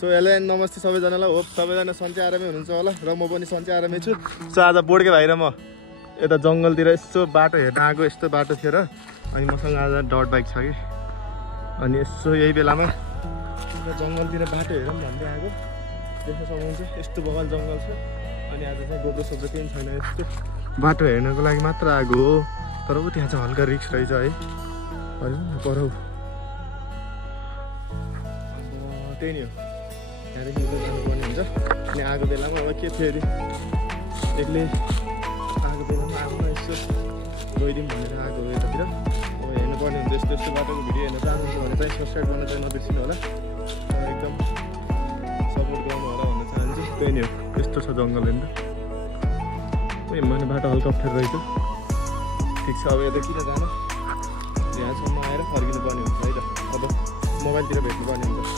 So hello and नमस्ते सबैजनालाई। Hope सबैजना सन्चै आरामै हुनुहुन्छ होला र म पनि सन्चै आरामै छु। सो आज बोडके भाइ र म यता जङ्गलतिर यसो बाटो हेर्न आएको, यस्तो बाटो थियो र अनि मसँग आज डट बाइक छ कि, अनि यसो यही बेलामा जङ्गलतिर बाटो हेरौँ भन्दै आएको। देख्न सक्नुहुन्छ यस्तो बगाल जङ्गल छ, अनि आज चाहिँ गोब्रो सोब्रो केही छैन, यस्तो बाटो हेर्नको लागि मात्र आएको हो। तर ऊ त्यहाँ चाहिँ हल्का रिक्स रहेछ है, परौ त्यही नै हो, त्यहाँदेखि जानुपर्ने हुन्छ। अनि आएको बेलामा अब के थियो अरे एक्लै आएको बेलामा आउन यसो गइदिउँ भनेर आएको हो यतातिर। अब हेर्नुपर्ने हुन्छ, यस्तो यस्तो बाटोको भिडियो हेर्न चाहनुहुन्छ भने चाहिँ सब्सक्राइब गर्न चाहिँ नबिर्सिनु होला, एकदम सपोर्ट गर्नु होला भन्न चाहन्छु। त्यही नै हो, यस्तो छ जङ्गल हेर्नु त भने बाटो हल्का अप्ठ्यारो रहेछ। ठिक छ, अब यता किन जानु, यहाँसम्म आएर फर्किनु पर्ने हुन्छ है त, अब मोबाइलतिर भेट्नुपर्ने हुन्छ।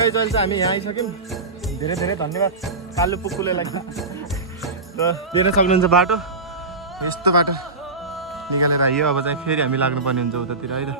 अहिले चाहिँ हामी यहाँ आइसक्यौँ। धेरै धेरै धन्यवाद कालु पुक्कुले लागि। र हेर्न सक्नुहुन्छ बाटो, यस्तो बाटो निकालेर आइयो। अब चाहिँ फेरि हामी लाग्नुपर्ने हुन्छ उतातिर है त।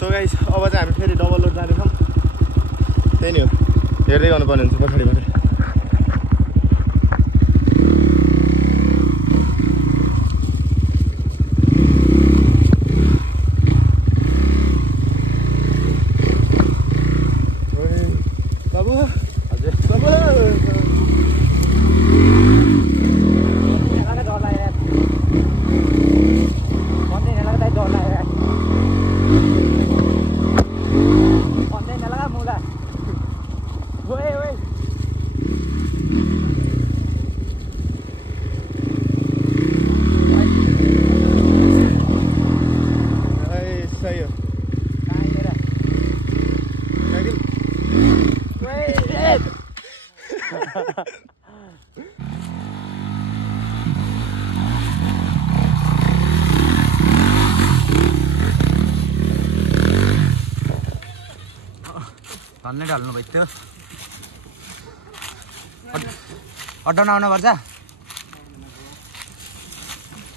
सो गाइस अब चाहिँ हामी फेरि डबल रोड जाँदैछौँ। त्यही नै हो, हेर्दै गर्नुपर्ने हुन्छ पछाडिबाट। बाबु हजुर बाबु धन्नै ढल्नु भएको थियो। अड्डाउन आउनुपर्छ,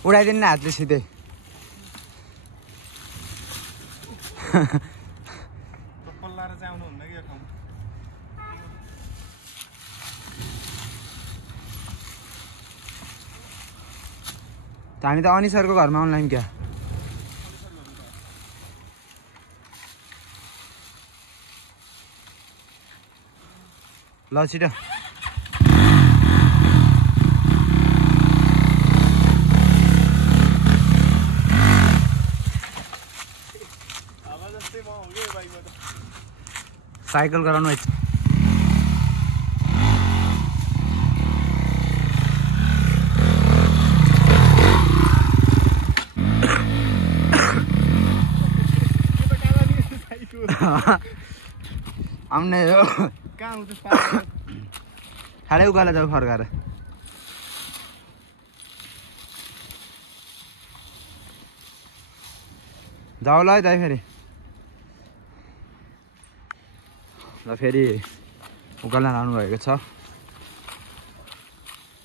उडाइदिनु न हातले सिधै। हामी त अनिसरको घरमा अनलाइन क्या ल छिटो। साइकल गराउनु आउने खाडै उकालो जाऊ फर्काएर जाऊ ल है दाइ फेरि ल फेरि उकालो लानु भएको छ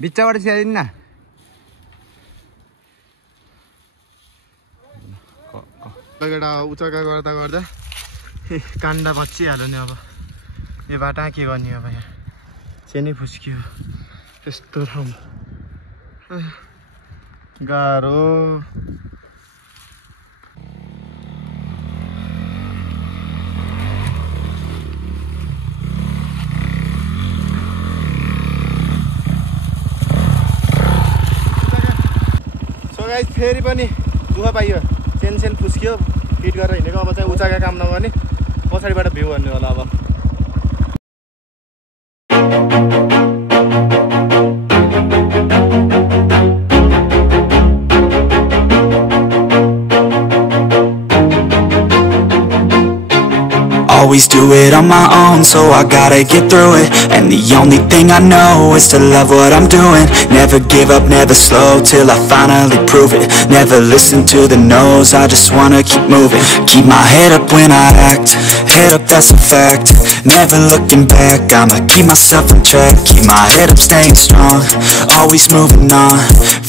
बिच्चाबाट सिकाइदिनु न एउटा उचाका गर्दा गर्दा काण्ड मचिहाल्यो नि अब यो बाटा के गर्ने अब यहाँ चेनै फुस्कियो यस्तो ठाउँ गाह्रो सो गाइस फेरि पनि दुःख पाइयो चेन फुस्कियो फिट गरेर हिँडेको अब चाहिँ उचाका काम नगर्ने पछाडिबाट भ्यू भन्ने होला अब Always do it on my own, so I gotta get through it. And the only thing I know is to love what I'm doing. Never give up, never slow, till I finally prove it. Never listen to the no's, I just wanna keep moving. Keep my head up when I act, head up that's a fact. Never looking back, I'ma keep myself on track. Keep my head up, staying strong, always moving on.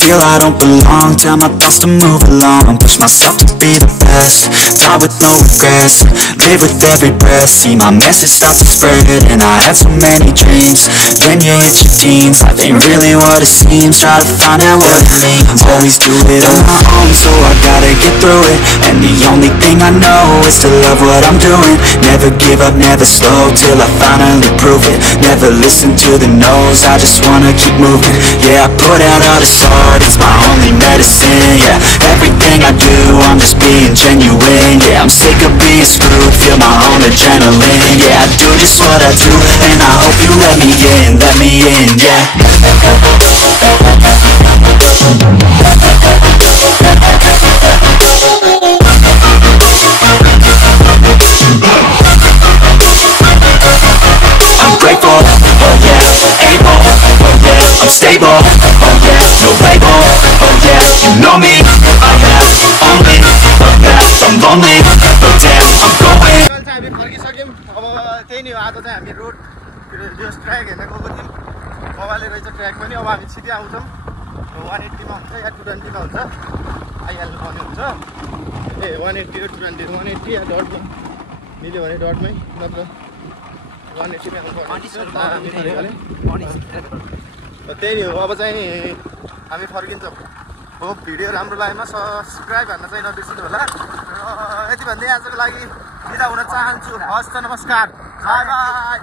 Feel I don't belong, tell my thoughts to move along. Push myself to be the best, die with no regrets. Live with every breath, see my message start to spread. And I had so many dreams, when you hit your teens, life ain't really what it seems. Try to find out what it means. Always do it on my own, so I gotta get through it. And the only thing I know is to love what I'm doing. Never give up, never slow, till I finally prove it. Never listen to the no's, I just wanna keep moving. Yeah, I put out all this art, it's my only medicine. Yeah, everything I do, I'm just being genuine. Yeah, I'm sick of being screwed, feel my own adrenaline. Yeah, I do just what I do, and I hope you let me in, yeah. I'm grateful, oh yeah, able, oh yeah, I'm stable, oh yeah, no label, oh yeah, you know me, I have only a path, I'm lonely, but damn, I'm going. हामी फर्किसक्यौँ अब त्यही नै हो आज चाहिँ हामी road यो track हेर्न गएको थियौँ मोबाइलले रहेछ ट्र्याक पनि अब हामी सिधै आउँछौँ 180मा हुन्छ या 220मा हुन्छ आइहाल्नु पर्ने हुन्छ ए 180 र 220 180 या डटमा मिल्यो भने डटमै नत्र 180मा आउनु त्यही नै हो अब चाहिँ हामी फर्किन्छौँ होप भिडियो राम्रो लागेमा सब्सक्राइब गर्न चाहिँ नबिर्सिनु होला र यति भन्दै आजको लागि बिदा हुन चाहन्छु हस्त नमस्कार बाई बाई